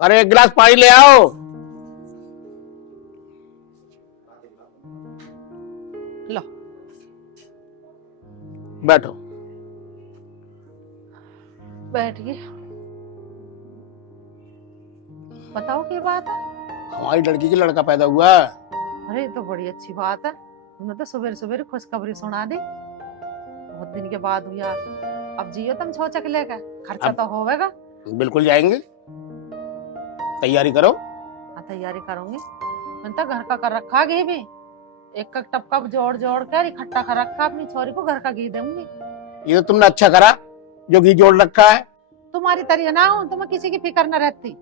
अरे एक गिलास पानी ले आओ। लो बैठो। बैठिए। बताओ क्या बात है। हमारी लड़की की लड़का पैदा हुआ है। अरे ये तो बड़ी अच्छी बात है। तुमने तो सवेरे सवेरे खुशखबरी सुना दी। बहुत दिन के बाद हुआ। अब जियो तुम छोचक लेकर, खर्चा अब तो होवेगा। बिल्कुल जाएंगे, तैयारी करो। हाँ तैयारी करूंगी। मैंने तो घर का कर रखा घी भी। एक एक टपका जोड़ जोड़ कर इकट्ठा कर रखा, अपनी छोरी को घर का घी दूंगी। ये तो तुमने अच्छा करा जो घी जोड़ रखा है। तुम्हारी तरह ना हूं, तुम्हें किसी की फिक्र न रहती।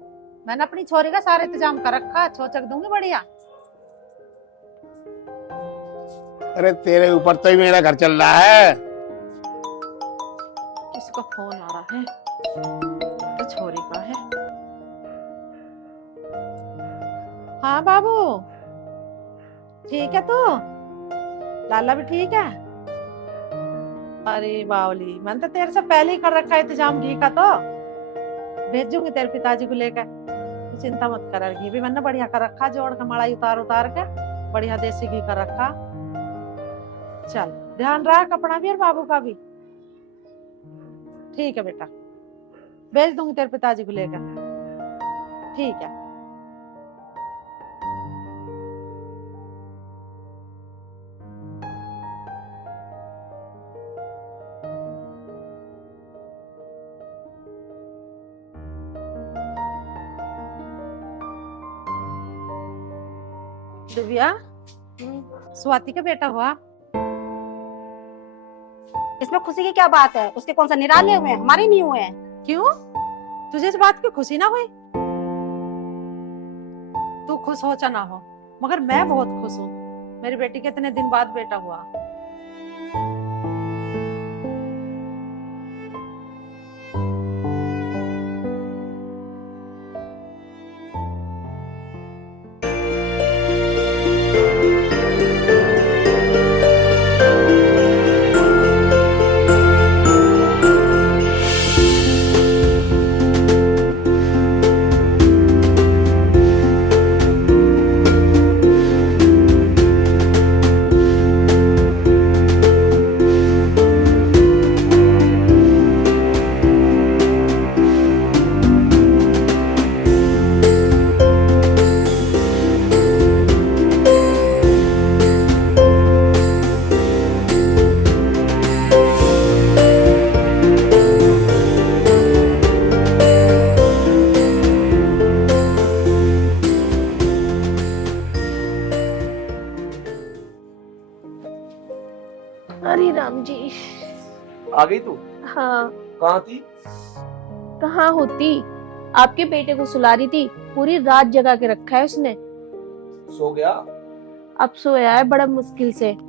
मैंने अपनी छोरी का सारा इंतजाम कर रखा, छोचक दूंगी बढ़िया। अरे तेरे ऊपर तो ही मेरा घर चल रहा है। किसका फोन आ रहा है? तो छोरी का है। हाँ बाबू, ठीक है तू? लाला भी ठीक है? अरे बावली, मैंने तो तेरे से पहले ही कर रखा है इंतजाम घी का। तो भेजूंगी तेरे पिताजी को लेकर, तू चिंता मत कर। घी भी मैंने बढ़िया कर रखा, जोड़ का मड़ाई उतार उतार के बढ़िया देसी घी कर रखा। चल ध्यान रख अपना भी और बाबू का भी। ठीक है बेटा, भेज दूंगी तेरे पिताजी को लेकर। ठीक है। दिव्या, स्वाति का बेटा हुआ। इसमें खुशी की क्या बात है? उसके कौन सा निराले हुए हैं, हमारे नहीं हुए हैं। क्यों? तुझे इस बात की खुशी ना हुई? तू खुश हो चाहे ना हो, मगर मैं बहुत खुश हूँ। मेरी बेटी के इतने दिन बाद बेटा हुआ। अरे राम जी। आ गई तू? हाँ, कहाँ थी? कहाँ होती। आपके बेटे को सुला रही थी, पूरी रात जगा के रखा है उसने। सो गया? अब सोया है बड़ा मुश्किल से। चल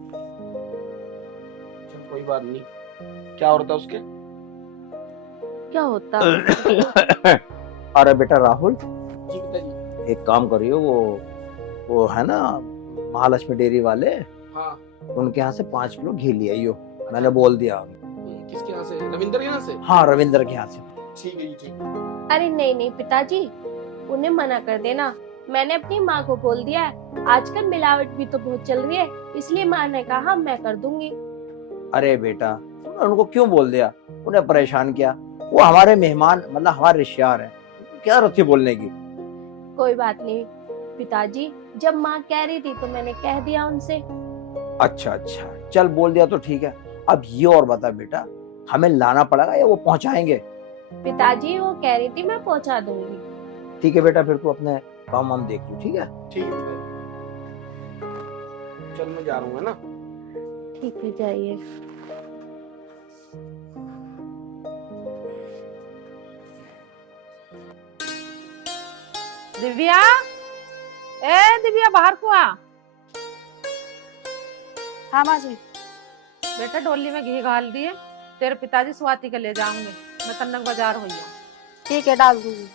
कोई बात नहीं। क्या होता उसके? क्या होता? अरे बेटा राहुल, जी पिताजी। एक काम करियो, वो है ना महालक्ष्मी डेयरी वाले, हाँ। उनके यहाँ से 5 किलो घी ले आइयो। मैंने बोल दिया। किसके यहाँ से? रविंदर के यहाँ से? हाँ, रविंदर के यहाँ से। ठीक है जी, ठीक। अरे नहीं नहीं पिताजी, उन्हें मना कर देना। मैंने अपनी माँ को बोल दिया है, आजकल मिलावट भी तो बहुत चल रही है, इसलिए माँ ने कहा मैं कर दूंगी। अरे बेटा, तूने उनको क्यों बोल दिया? उन्हें परेशान किया। वो हमारे मेहमान, मतलब हमारे रिश्तेदार हैं, क्या जरूरत थी बोलने की? कोई बात नहीं पिताजी, जब माँ कह रही थी तो मैंने कह दिया उनसे। अच्छा अच्छा, चल बोल दिया तो ठीक है। अब ये और बता बेटा, हमें लाना पड़ेगा या वो पहुंचाएंगे? पिताजी वो कह रही थी मैं पहुंचा दूंगी। ठीक है बेटा, फिर तू अपने काम वाम देख लो, ठीक है? ठीक है पिताजी। चल मैं जा रहा हूँ, है ना? ठीक है जाइए। दिव्या, ए दिव्या बाहर को आ। हाँ माँ जी। बेटा डोली में घी डाल दिए, तेरे पिताजी स्वाति के ले जाऊंगे। मैं तन्नक बाजार हुई हूँ। ठीक है, डाल दूंगी।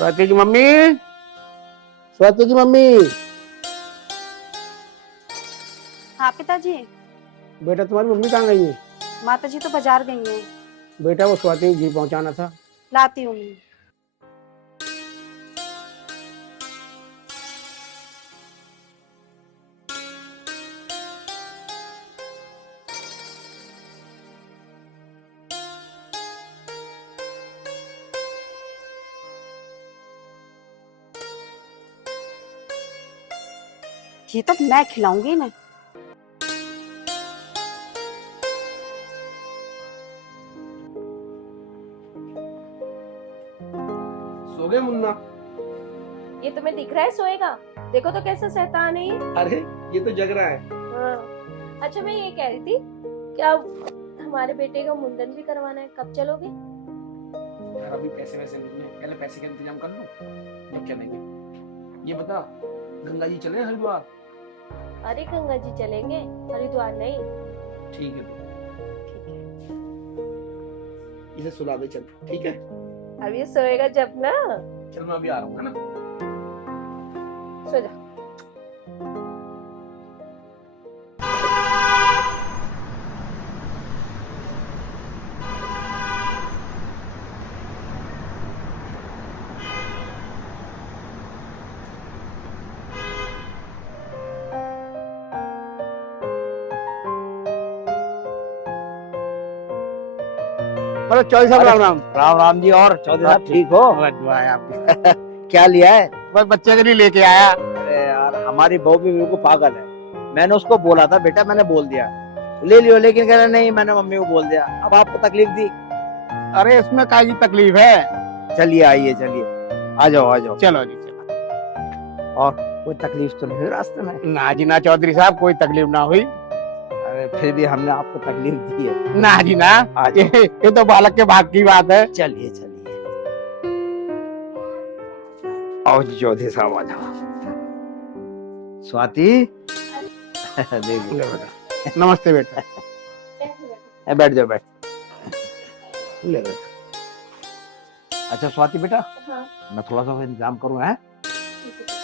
स्वाति की मम्मी, स्वाति की मम्मी। हाँ पिताजी। बेटा तुम्हारी मम्मी कहाँ गई है? माता जी तो बाजार गई हैं। बेटा वो स्वाति को घी पहुंचाना था। लाती हूँ मैं। ये तो मैं खिलाऊंगी ना। सो गए मुन्ना? ये तुम्हें दिख रहा है सोएगा? देखो तो कैसा शैतान है ये। अरे ये तो जग रहा है। हाँ। अच्छा मैं ये कह रही थी, क्या हमारे बेटे का मुंडन भी करवाना है, कब चलोगे? यार अभी पैसे वैसे नहीं है, पहले पैसे का इंतजाम कर लो जब चलेंगे। ये बता, गंगा जी चले हरिद्वार? अरे गंगा जी चलेंगे, हरिद्वार नहीं। ठीक है इसे सुला दे चल, ठीक है? अब ये सोएगा जब ना। चल मैं अभी आ रहा हूँ, है ना? सो जा। अरे चौधरी साहब राम राम। राम राम जी। और चौधरी साहब ठीक हो? दुआ है आपकी। क्या लिया है? बस बच्चे के लिए लेके आया। अरे यार हमारी बहू भी बिल्कुल पागल है। मैंने उसको बोला था बेटा, मैंने बोल दिया ले लियो, लेकिन कह रहा नहीं मैंने मम्मी को बोल दिया। अब आपको तकलीफ दी। अरे इसमें काजी तकलीफ है। चलिए आइए, चलिए आ जाओ आ जाओ। चलो जी चलो। और कोई तकलीफ तो नहीं हुई रास्ते में? ना जी ना चौधरी साहब, कोई तकलीफ ना हुई। अरे फिर भी हमने आपको तकलीफ दी है। ना जी ना, आ जाओ। ये तो बालक के भाग की बात है। चलिए चलिए आओ जी चौधरी साहब आ जाओ। स्वाति देखिए ले बेटा। नमस्ते बेटा। बैठ जाओ बैठ। ले बेटा। अच्छा स्वाति बेटा, हाँ। मैं थोड़ा सा इंतजाम करूँ है?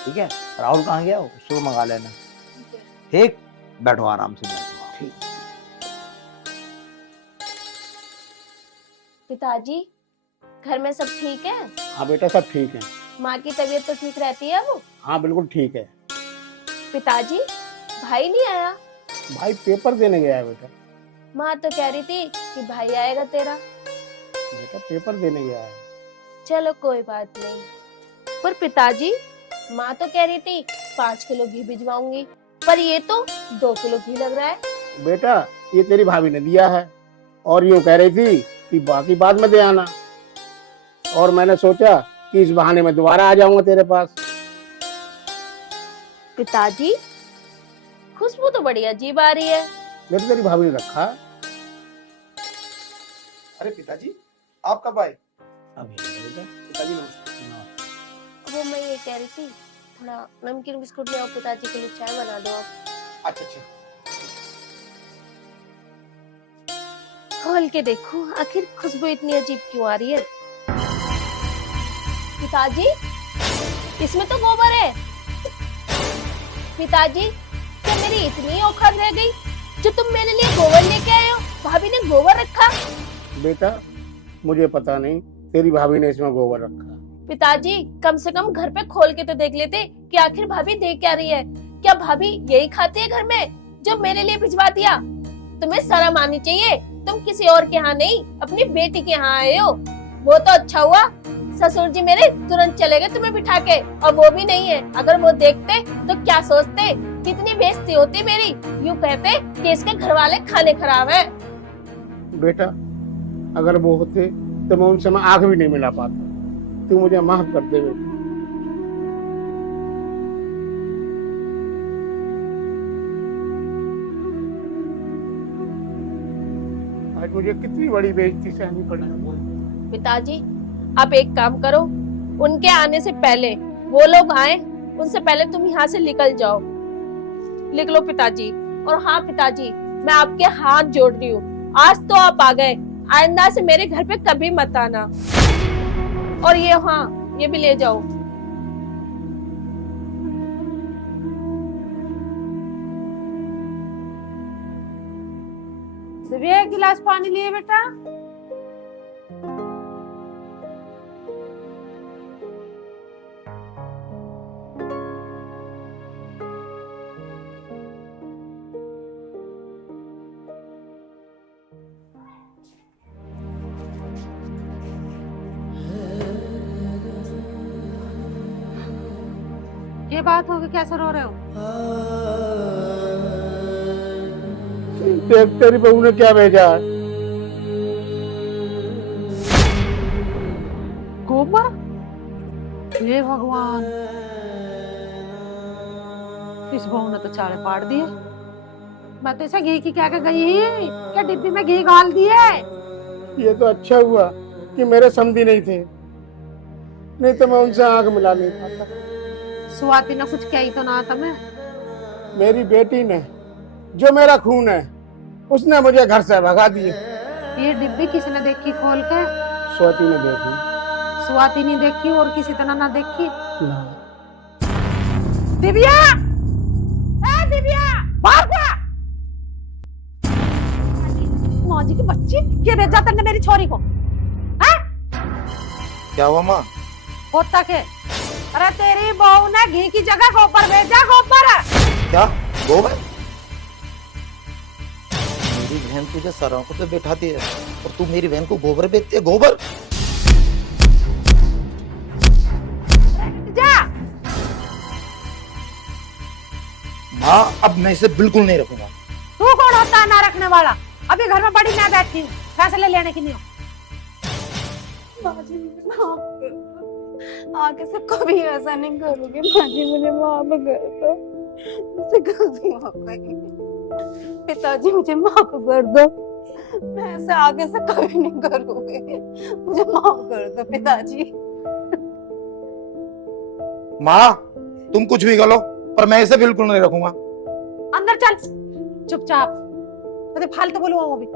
ठीक है। राहुल कहाँ गया? उसको मंगा लेना। ठीक, बैठो आराम से बैठो। पिताजी घर में सब ठीक है? हाँ बेटा सब ठीक है। माँ की तबीयत तो ठीक रहती है अब? हाँ बिल्कुल ठीक है। पिताजी भाई नहीं आया? भाई पेपर देने गया है बेटा। माँ तो कह रही थी कि भाई आएगा तेरा। बेटा पेपर देने गया है। चलो कोई बात नहीं। पर पिताजी माँ तो कह रही थी 5 किलो घी भिजवाऊंगी, पर ये तो 2 किलो घी लग रहा है। बेटा ये तेरी भाभी ने दिया है और यूँ कह रही थी कि बाकी बाद में दे आना, और मैंने सोचा कि इस बहाने में दोबारा आ जाऊंगा तेरे पास। पिताजी खुशबू तो बड़ी अजीब आ रही है। बेटा तेरी भाभी ने रखा। अरे पिताजी आप कब आए? अभी बेटा। पिताजी नमस्ते। वो मैं ये कह रही थी, थोड़ा नमकीन बिस्कुट ले आओ, पिताजी के लिए चाय बना दो आप। अच्छा अच्छा। खोल के देखो आखिर खुशबू इतनी अजीब क्यों आ रही है। पिताजी इसमें तो गोबर है। पिताजी क्या मेरी इतनी औकात रह गई जो तुम मेरे लिए गोबर लेके आए हो? भाभी ने गोबर रखा? बेटा मुझे पता नहीं, तेरी भाभी ने इसमें गोबर रखा। पिताजी कम से कम घर पे खोल के तो देख लेते कि आखिर भाभी दे क्या रही है। क्या भाभी यही खाती है घर में जो मेरे लिए भिजवा दिया? तुम्हें शर्म आनी चाहिए। तुम किसी और के यहाँ नहीं, अपनी बेटी के यहाँ आए हो। वो तो अच्छा हुआ ससुर जी मेरे तुरंत चले गए तुम्हें बिठा के, और वो भी नहीं है। अगर वो देखते तो क्या सोचते, कितनी बेइज्जती होती मेरी। यूँ कहते कि इसके घर वाले खाने खराब है। बेटा अगर वो होते तो मैं उनसे मैं आंख भी नहीं मिला पाता। तू मुझे माफ कर दे बेटा। आज मुझे कितनी बड़ी बेइज्जती सहनी पड़ी। पिताजी आप एक काम करो, उनके आने से पहले वो लोग आए, उनसे पहले तुम यहाँ से निकल जाओ। लिख लो पिताजी। और हाँ पिताजी मैं आपके हाथ जोड़ रही हूँ, आज तो आप आ गए, आइंदा से मेरे घर पे कभी मत आना। और ये हाँ, ये भी ले जाओ। दिव्या एक गिलास पानी लिए बेटा। ये बात होगी, कैसे रो रहे हो? देख तेरी बहू ने क्या भेजा है। गोबर? हे भगवान, इस बहू ने तो चारे पाड़ दिए। मैं तो इसे घी की क्या गई ही, क्या डिब्बी में घी गाल दिए। ये तो अच्छा हुआ कि मेरे समधी नहीं थे, नहीं तो मैं उनसे आंख मिला नहीं पाता। स्वाति ने कुछ कही तो ना तुम्हें? मेरी बेटी ने, जो मेरा खून है, उसने मुझे घर से भगा दिए। ये डिब्बी किसने देखी खोल के? स्वाति ने देखी। स्वाति नहीं देखी और किसी तरह ना देखी। ना। दिव्या, ए दिव्या, बाहर आ। मौजी की बच्ची, क्या भेजा तुमने मेरी छोरी को? हैं? क्या हुआ माँ? होता के? अरे तेरी बहू ने घी की जगह गोबर भेजा, गोबर। क्या गोबर? मेरी बहन तुझे सरांखों पे बैठाती है और तू मेरी बहन को गोबर बेचती है? गोबर? जा। माँ अब मैं इसे बिल्कुल नहीं रखूंगा। तू कौन होता है ना रखने वाला? अभी घर में बड़ी मैं बैठी हूँ, फैसले लेने की नहीं हूँ। आगे से कभी ऐसा नहीं करूंगी माजी, मुझे माफ कर दो, मुझसे गलती हो गई। पिताजी मुझे माफ कर दो, मैं ऐसे आगे से कभी नहीं करूंगी, मुझे माफ कर दो पिताजी। माँ तुम कुछ भी करो पर मैं इसे बिल्कुल नहीं रखूंगा। अंदर चल चुपचाप, कभी फालतू बोलूँ वो भी।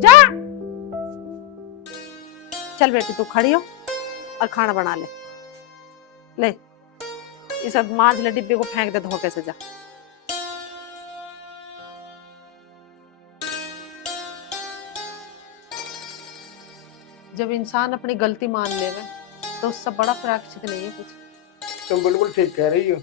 जा चल बेटी, तू खड़ी हो और खाना बना ले। ले इस मांझ ले, डिब्बे को फेंक दे धोखे से। जा। जब इंसान अपनी गलती मान लेवे तो उससे बड़ा प्रायश्चित नहीं है कुछ। तुम बिल्कुल ठीक कह रही हो।